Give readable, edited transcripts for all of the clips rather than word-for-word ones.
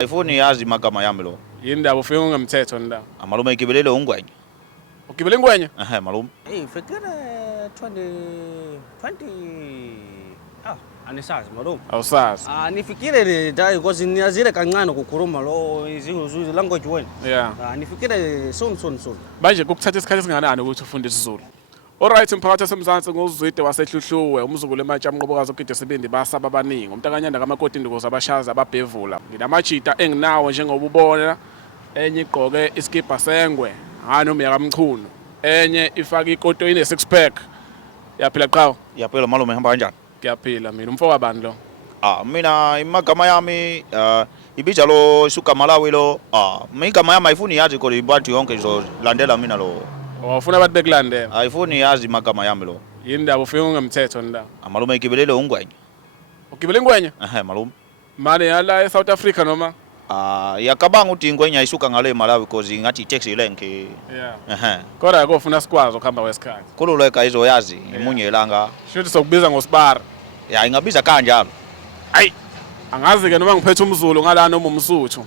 Ayifuni yazi magama yami lo. Yini ndaba ufike ungemthetho nda? Malume igibelele ungwenya. Ugibele ingwenya? Malume. Fikire 20 anisazi malume. Awusazi. Nifikire dai because niyazile kancane ukukhuluma lo izinto language wena. Yeah. Nifikire soon. Manje kukuthatha isikhathi esinganani ukuthi ufunde isiZulu? Alright, umphakathi waseMzansi ngozwide wasehluhluwe umzukulu ematsha amnqobokazi ogide sibindi basaba abaningi umntakanyanda kamakoti ndikuza abashaza ababhevula nginamajita enginawo njengoba ubona enye igqoke iskipa sengwe ngani uMya kaMchunu enye ifaka ikoto ine six pack yaphila qawo Yaphela malume ihamba kanjani? Kuyaphila mina umfo wabani lo Mina imagama yami ibija lo isuka Malawi lo. Igama yami ayifuni yazi kodwa ibantu yonke izolandela mina lo. wafuna abantu bekulandela Ayifuni yazi magama yami lo. yini ndaba ufike ungemthetho nda Malume igibelele ungwenya. ugibele ingwenya Malume. mane yala eSouth Africa noma Yakabanga ukuthi ingwenya isuka ngale Malawi because ngathi taxi lenke. Yeah. Kodwa akufuna sikwazi ukuhamba kwesikhathi. Kululeka izoyazi imunye ilanga. Shothi sokubiza ngosibara. Ingabiza kanjalo. Ayi. Angazi ke noma ngiphethe umZulu ngala noma umSuthu.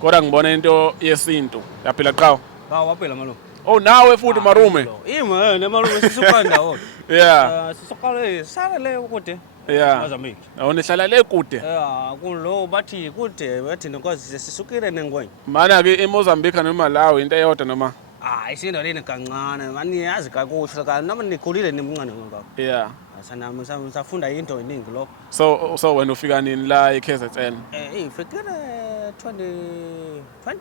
Kodwa ngibona into yesintu. Yaphila qawo. Waphela malume. Oh nawe futhi marume. Ne malume sisuka ndawo. Yeah. Sisuka sala le ukude. Yeah. Mozambique. Awunihlala le kude. Kulo bathi kude bathi nokwazi sisukile nengwenya. Mana ke eMozambique noma Malawi into eyodwa noma. Isinto leni kancane mani yazi kakuhle ka noma nikhulile nimncane ngakho. Yeah. Asanami safunda into eningi lo. So wena ufika nini la eKZN? Fikire 20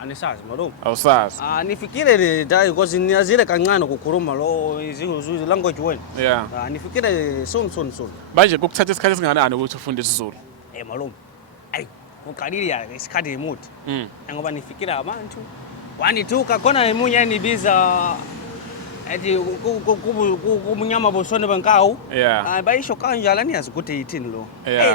anisazi malume. Awusazi. Nifikire dai because niyazile kancane ukukhuluma lo izinto language wena. Yeah. Nifikire soon. Manje kukuthatha isikhathi esinganani ukuthi ufunde isiZulu? Malume. Uqalile isikhathi emude. Ngoba nifikira abantu. 1 2 kakhona emunye nibiza ethi kubunyama bosone bankawu. Yeah. Bayisho kanjalo niyazi ukuthi yithini lo.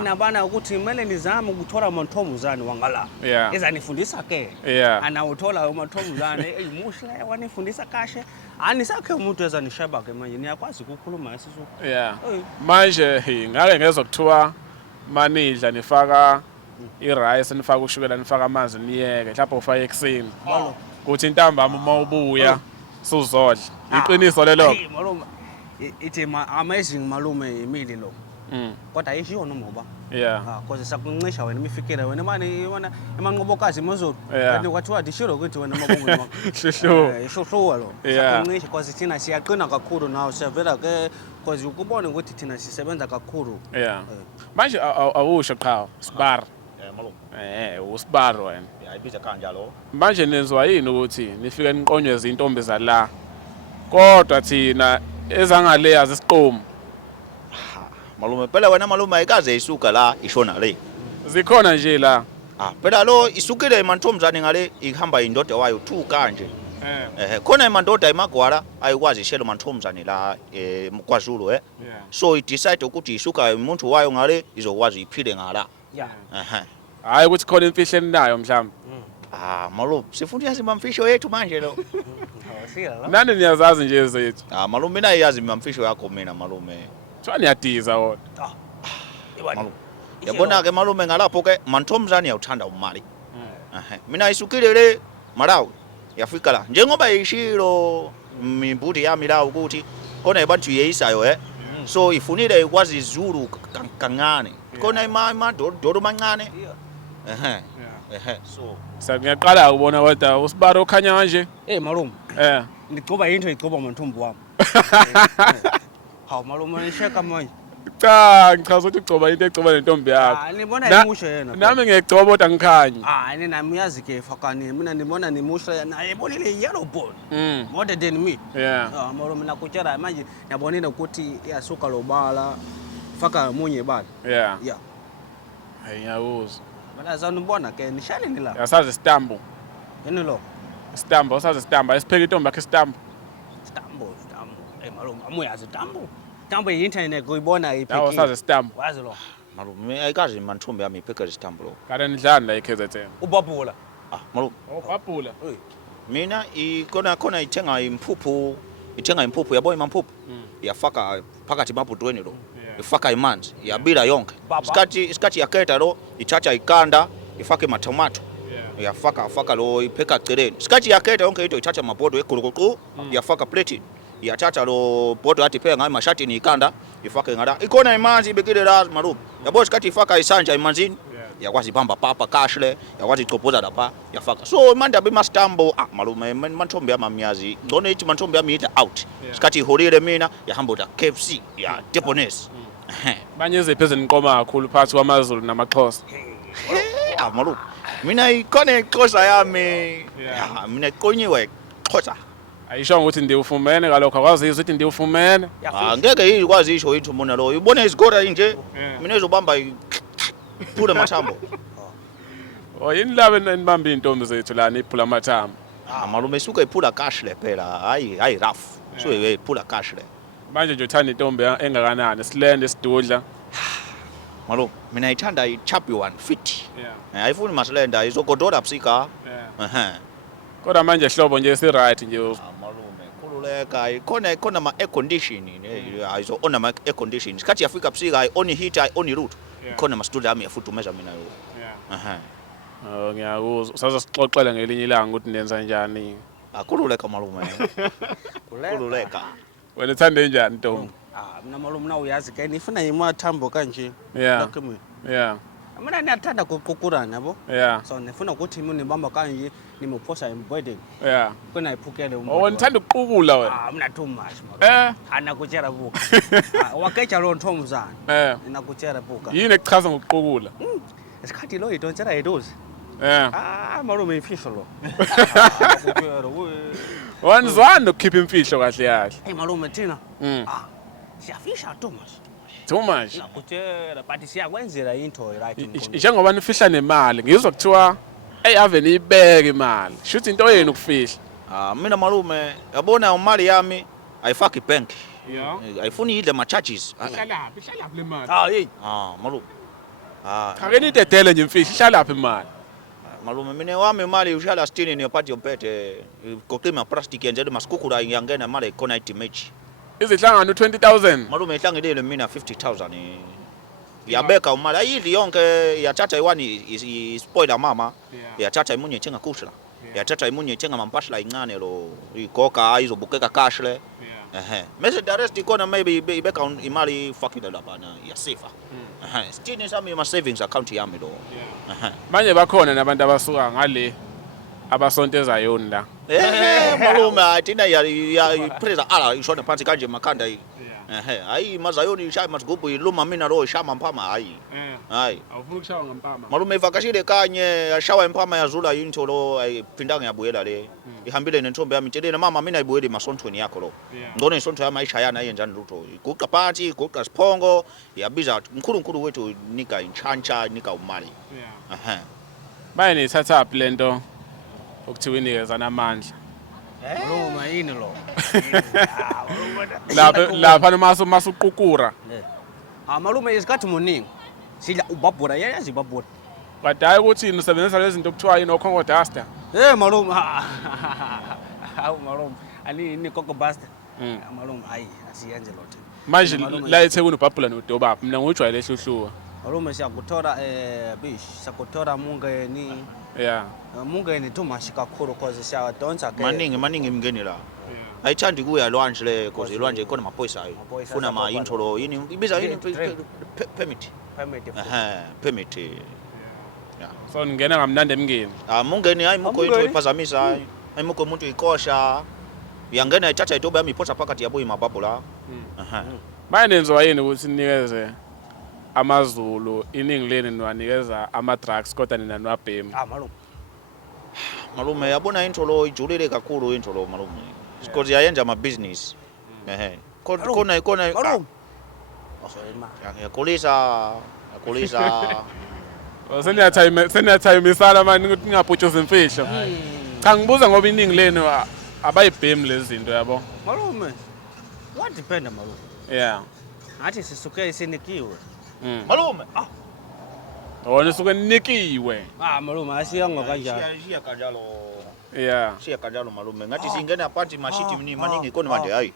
Nabana ukuthi kumele nizame ukuthola amantombazane wangala. Yeah. Ezanifundisa ke. Yeah. Anawuthola amantombazane eyimuhle wanifundisa kahle. Anisakhe umuntu ezanisheba ke manje niyakwazi ukukhuluma isiZulu. Yeah. Manje ngake ngezwe kuthiwa manidla nifaka irice nifaka ushukela nifaka amanzi niyeke mhlawumbe ufaka ekseni. Kuthi intambama uma ubuya suzodla. Iqiniso lelo. Malume ithi amazing malume imili lo. Kodwa ayishiyo noma uba. Yeah. Because sakuncisha wena imifikile wena manje yona emanqobokazi emozulu. Kanti kwathiwa dishiro ukuthi wena makungu wakho. Shushuwa lo. Sakuncisha because thina siyaqina kakhulu nawo siyavela ke because ukubona ukuthi thina sisebenza kakhulu. Yeah. Manje awusho qhawe sibara. Malume. Usibaro wena. Ibiza kanjalo. Manje nenzwa yini ukuthi nifike niqonywe intombi zala? Kodwa thina ezangale azisiqomo. Malume phela wena malume ayikaze isuka la ishona le. Zikhona nje la. Phela lo isukile emantombazane ngale ihamba indoda wayo 2 kanje. Khona emandoda emagwala ayikwazi ishelo mantombazane la kwaZulu So it decide ukuthi isuka umuntu wayo ngale izokwazi iphile ngala. Yeah. Hayi ukuthi khona imfihlo enayo mhlawumbe. Malume sifunda yazi imfihlo yethu manje lo. Nani niyazazi nje zethu? Malume mina iyazi imfihlo yakho mina malume. Thwa niyadiza wona. Malume. Yabona ke malume ngalapho ke mantombazane uyawuthanda umali. Mina isukile le Malawi yafika la njengoba ishilo imbuti yami la ukuthi khona abantu yeyisayo so ifunile ikwazi iZulu kancane khona imadodoro mancane so ngiyaqala ukubona kodwa usibaro okhanya kanje malume ngigcoba into igcoba mantombi wami hawu malume nisheka manje cha ngichaza ukuthi ugcoba into egcoba nentombi yakho nibona imusha yena nami ngiyegcoba kodwa ngikhanye nami uyazi ke fakani mina nibona nimusha naye ebonile yellow ball more than me malume nakutshela manje niyabonile ukuthi iyasuka lobala faka munye bala yeah hayi ngiyawuzwa mina zanibona ke nishaleni la yasazi istambo yini lo istambo usazi istambo esipheka intombi yakhe istambo malume amuyazi istambo internet kuyibona ipheki usazi istambo wazi lo malume ayikazi mantombi yami ipheka istambo lo kana nidlani la eKZN ubabula malume ubabula mina khona ithenga impuphu yabo impuphu yafaka phakathi mabhudweni lo ifaka imanzi yabila yonke isikhathi yakhetha lo ithatha ikanda ifake matomato yafaka lo ipheka celeni sikhathi yakhetha yonke into ithatha amabhodo egulukuqu yafaka plate yathatha lo bhodo athi pheka ngayo mashatini ikanda ifake ngala ikhona imanzi ibekile la malume yabo sikhathi ifaka isanja emanzini yakwazi ibamba papa kashle yakwazi icophoza lapha yafaka so mandaba imastambo malume manthombe yamamyazi ngone ithi manthombe yami ida out sikhathi iholile mina yahamba uta KFC ya Deponese manje eziphe niqoma kakhulu phakathi kwamaZulu namaXhosa malume mina ikhona ixhosa yami mina iqonyiwe Xhosa ayisho ukuthi ndiwufumene kalokho akwazi ukuthi ndiwufumene ngeke yikwazi isho yithi umuntu lo ubone izigora nje mina ezobamba iphula mathambo yini labe nibamba intombi zethu lana iphula mathambo malume suka iphula kashle phela hayi rough so iphula kashle manje nje uthanda intombi engakanani silende isidudla malume mina ithanda ichappy 150 ayifuni masilenda izogodola busika kodwa manje hlobo nje si right nje malume khululeka ikhona ma air conditioning ayizo ona ma air conditioning sikhathi yafika busika oni heater oni root ikhona masitudio ami yafuthumeza mina yo ngiyakuzwa usazosixoxela ngelinye ilanga ukuthi nenza njani akhululeka malume khululeka wena uthande njani ntombi mina malume na uyazi ke nifuna imathambo kanje mina niyathanda ukuqukurana yabo so nifuna ukuthi mina nibamba kanje nimuphosa embedeni kuna iphukele umuntu nithanda ukuqukula wena mina too much ana kutshela buka wakeja lo ntombazana ina kutshela buka yini ekuchaza ngokuqukula isikhathi lo idontsela idozi malume imfihlo lo wanzwana nokukhipha imfihlo kahle kahle malume thina siyafisha too much nakutshela but siyakwenzela into right njengoba nifihla nemali ngizwa kuthiwa ave niyibeke imali shuthi into yenu ukufihla mina malume yabona imali yami ayifaki bank ayifuni idle ma charges ihlala le mali malume ake nidedele nje imfihlo ihlala lapha imali malume mina wami imali ushala stini ni party yompethe koqima plastic yenjele masikukula yangena imali ikhona itimage izihlangano 20,000 malume ihlangelele mina 50,000 yabeka umali ayidli yonke yathatha iwani ispoiler mama yathatha imunye ithenga kushla yathatha imunye ithenga mampashla incane lo igoka ayizobukeka kashle mase the rest ikona maybe ibeka imali fucking lapha ya safer stini sami ma savings account yami lo manje bakhona nabantu abasuka ngale abasonteza yoni la malume athina ya presa ala ishona phansi kanje makhanda hayi mazayoni ishaya masigubu iluma mina lo ishama mpama hayi awufuna ukushawa ngempama malume ivakashile kanye yashawa empama yazula into lo ayiphindanga yabuyela le ihambile nentombi yami itshelena mama mina ayibuyeli masonthweni yakho lo ngcono isonto yami ayishayana yenjani lutho iguqa phansi iguqa siphongo yabiza umkhulu wethu nika inchancha nika umali baye nithatha up lento ukuthiwa inikezana amandla malume yini lo lapha noma uqukura malume isikhathi muningi sidla ubabhura yazi ubabhura but hayi ukuthi nisebenzisa lezi zinto kuthiwa yini okhongo duster malume malume ani koko buster malume hayi asiyenze lotho manje la eThekwini ubhabhula nodobaphi mina ngujwayele ehluhluwa malume siyakuthola siyakuthola mungeni mungeni too much kakhulu cause siyadonsa ke maningi imngeni la ayithandi kuya lwandle le cause ilwandle ikhona amaphoyisa ayo ufuna ma intro yini ibiza yini permit permit so ngena ngamnandi emngeni mungeni hayi muko into iphazamisa hayi muko umuntu ikosha yangena ithatha itoba yami iphosa phakathi yabo imabhabhu la manje nenziwa yini ukuthi ninikeze amaZulu iningi leni niwanikeza ama-drugs kodwa nina niwabhemi malume yabona into lo ijulile kakhulu into lo malume because yayenza ama-business khona yakulisa seniyathayimisana mani ukuthi ningabhutshuza imfihlo cha ngibuza ngoba iningi lenu abayibhemi lezi zinto yabo malume what depend malume ngathi sisuke sinikiwe malume wona suke nikiwe malume asiyanga kanjalo siya kanjalo siya kanjalo malume ngathi singena phansi mashiti maningi ikona manje hayi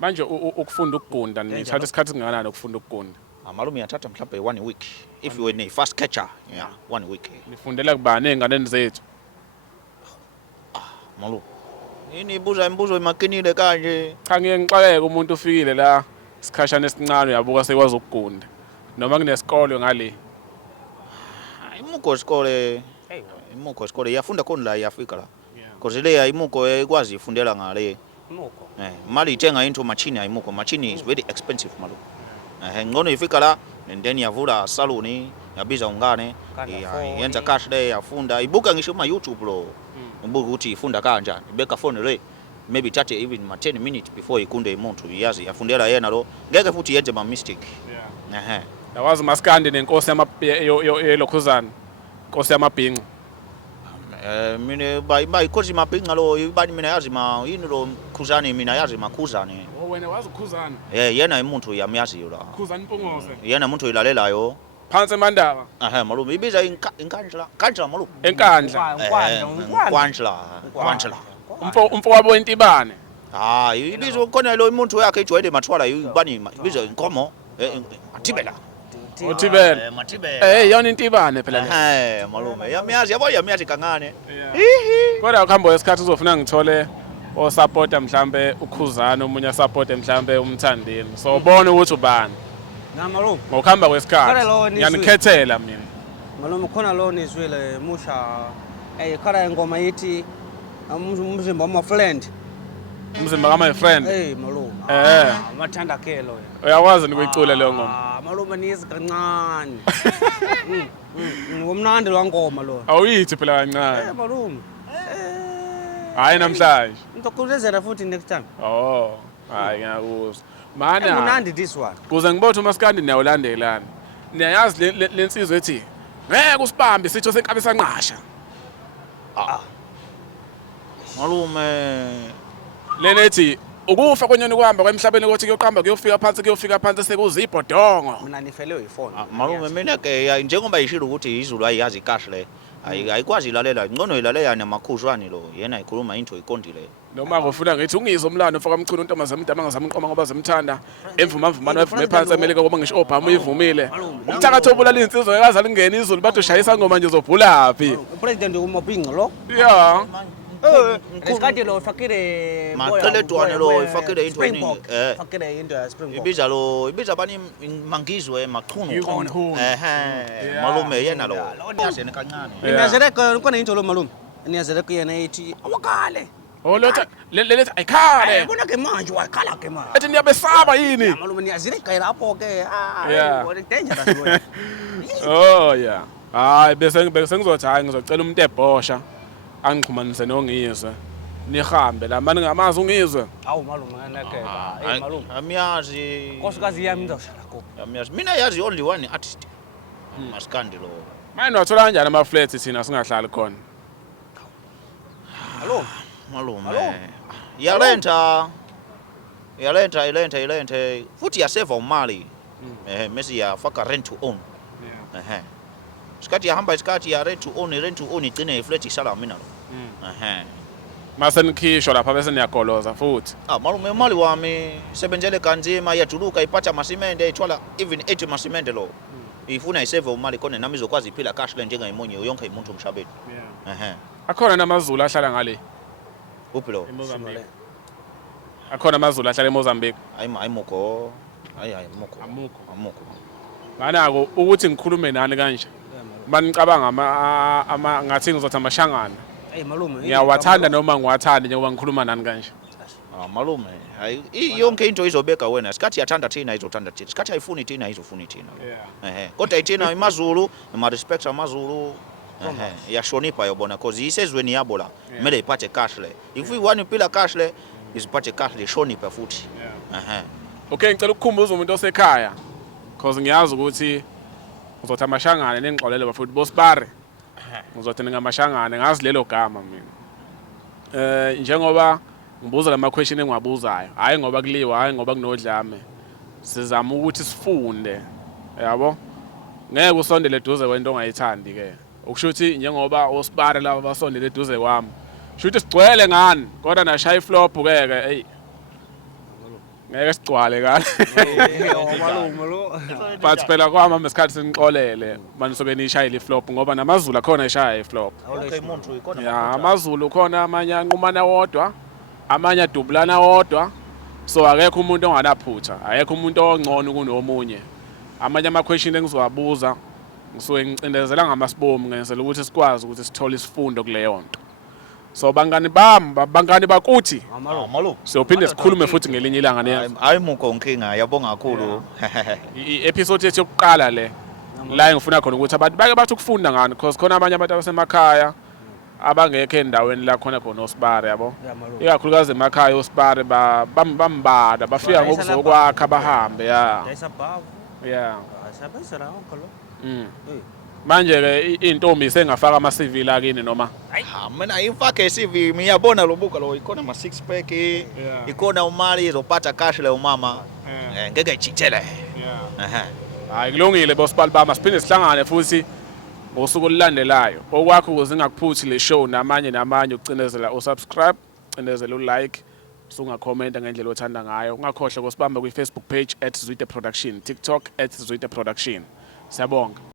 manje ukufunda ukugunda nithatha isikhathi singakanani ukufunda ukugunda Malume yathatha mhlawumbe 1 week if you were a fast catcher, yeah, 1 week. Nifundela kubani ey'nganeni zethu? Malume yini ibuza imibuzo emakinile kanje. Cha ngeke ngixakeke umuntu ufikile la isikhashana esincane uyabuka sekwazi ukugunda noma kunesikole ngale. Imuko isikole yafunda khona la yafika la. Because le imuko ikwazi ifundela ngale. Imuko. Mali ithenga into machine ayimuko. Machine is very expensive malume. Ngcono ifika la and then yavula saluni yabiza ungane yenza cash day yafunda ibuka ngisho ma YouTube lo. Ibuka ukuthi ifunda kanjani. Ibeka phone le maybe 30 even 10 minutes before ikunde umuntu yazi yafundela yena lo ngeke futhi yenze ma mistake. Yawazi maskandi nenkosi yelokhuzana. Inkosi yamabhinqa. Mina because mabhinqa lo ibani mina yazi ma yini lo khuzani mina yazi makhuzani. Wena wazi ukhuzana? Yena umuntu yamiyaziyo la. Khuzani Mpongose. Yena umuntu ilalelayo. Phansi eMandaba. Malume ibiza inkandla. Kanjla malume. Enkandla. Kwanjla. Umfo wabo intibane. Ibiza khona lo umuntu yakhe ijwayele mathwala ibani ibiza inkomo. Matibela. Uthibela. Matibela. Yona intibane phela. Malume yamiyazi yabo yamiyazi kancane. Kodwa ukuhamba kwesikhathi uzofuna ngithole osupporta mhlambe ukhuzana omunye supporte mhlambe umthandeni. So ubone ukuthi ubani. Na malume. Ngokuhamba kwesikhathi. Ngiyanikhethela mina. Malume khona lo nizwile musha khona ingoma yithi umzimba wama friend. Umzimba kama friend. Malume. Mathanda ke lo. Uyakwazi ukuyicula leyo ngoma? Malume nizi kancane. Ngomnandi lo ngoma lo. Awuyithi phela kancane. Malume. Hayi namhlanje. Ngizokhuzezela futhi next time. Hayi ngiyakuzwa. Mana. Unandi this one. Kuze ngibothe umaskandi niyawulandelana. Niyayazi lensizwe ethi ngeke usibambe sitho senkabisa nqasha. Malume lenethi ukufa kwenyoni kuhamba kwemhlabeni ukuthi kuyofika phansi sekuzibhodongo. Mina nifelewe ifoni. Malume mina ke njengoba yishilo ukuthi izulu ayiyazi kahle le. Ayikwazi ilalela ngcono ilalela namakhushwane lo yena ikhuluma into ikondile. Noma ngofuna ngithi ungizwe umlando ufaka umculo untombazana imdama ngazamqoma ngoba zemthanda emvumavumana wevume phansi emeleke ngoba ngisho Obama uyivumile. Umthakatho obulala insizwe ekazali ngene izulu bathi ushayisa ngoma nje uzobhulaphi. Upresident uMabhinqa lo? Yeah. Isikade lo ifakile Maqeledwane lo ifakile into eningi. Ifakile into ya Springbok. Ibiza bani mangizwe maqhuno. Malume yena lo. Niyazene kancane. Niyazereka kona into lo malume. Niyazereka yena ethi awakale. Letha ayikhale. Yabona ke manje wakhala ke manje. Ethi niyabesaba yini? Malume niyazereka lapho ke. What dangerous boy. Yeah. Hayi bese ngizothi hayi ngizocela umuntu ebhosha. Angixhumanise nongizwe nihambe la manje ngamazi ungizwe malume nganakeba malume amiyazi nkosikazi yami ngizoshala kuphi amiyazi mina yazi only one artist maskandi lo manje wathola kanjani ama flats thina singahlali khona malume yalenta futhi yaseva umali Messi yafaka rent to own Skati yahamba isikati ya rent to own igcine iflat ishala mina lo. Mase nikhishwa lapha bese niyagoloza futhi. Malume imali wami sebenzele kanzima yajuluka iphatha masimende ithwala even 80 masimende lo. Ifuna iseve umali khona nami izokwazi iphila cash le njengayimonye yonke umuntu umshabeni. Akhona namazulu ahlala ngale. Uphi lo? eMozambique. Akhona amazulu ahlala eMozambique. Ayimoko. Amuko. Manako ukuthi ngikhulume nani kanje. Manicabanga ngathi ngizothi amashangana. Malume. Ngiyawathanda noma ngiwathanda njengoba ngikhuluma nani kanje. Malume, yonke into izobeka wena. Sikhathi yathanda thina izothanda thina. Sikhathi ayifuni thina izofuni thina. Kodwa ithina imazulu, ima respect amazulu. Yashonipa yobona because isezweni yabo la. Kumele iphathe kahle. If we want to kahle, isiphathe kahle shonipa futhi. Okay, ngicela ukukhumbuza umuntu osekhaya because ngiyazi ukuthi uzothi amashangane nengixolele bafuthi bosibare. Ngizothi ngamashangane ngazi lelo gama mina. Njengoba ngibuza lama question engiwabuzayo, hayi ngoba kuliwa, hayi ngoba kunodlame. Sizama ukuthi sifunde. Yabo? Ngeke usondele eduze kwento ongayithandi ke. Ukusho ukuthi njengoba osibare laba basondele eduze kwami. Shuthi sigcwele ngani, kodwa nashaya iflop ke hey. ngeke sigcwale kahle malume lo but phela kwami ngesikhathi senixolele manje sobe nishayile iflop ngoba namaZulu akhona eshaya iflop okay muntu ikona ya amaZulu khona amanye anqumana wodwa amanye adubulana wodwa so akekho umuntu onganaphutha akekho umuntu ongcono kunomunye amanye ama-question engizowabuza ngisuke ngicindezela ngamasibomu ngenzela ukuthi sikwazi ukuthi sithole isifundo kuleyo nto so bangani bakuthi malume siyophinde sikhulume futhi ngelinye ilanga hayi mukho nkinga yabonga kakhulu i-episode yethu yokuqala la engifuna khona ukuthi abantu bake bathi ukufunda ngani because khona abanye abantu abasemakhaya abangekho endaweni la khona osibare yabo ikakhulukazi emakhaya osibare bambada bafika ngokuzokwakha bahambe ya manje ke intombi sengafaka ama-CV la kini noma mina imfake CV miyabona lo buka lo ikona ma 6 pack ikona umali izopata cash le umama ngeke ichithele hayi kulungile bosibali bama siphinde sihlangane futhi ngosuku olulandelayo okwakho ukuze ngakuphuthi le show namanye ucinezela usubscribe ucinezela ulike usungakhomenta ngendlela othanda ngayo ungakhohle kusibamba kwi-Facebook page @Zwide Production TikTok @Zwide Production siyabonga.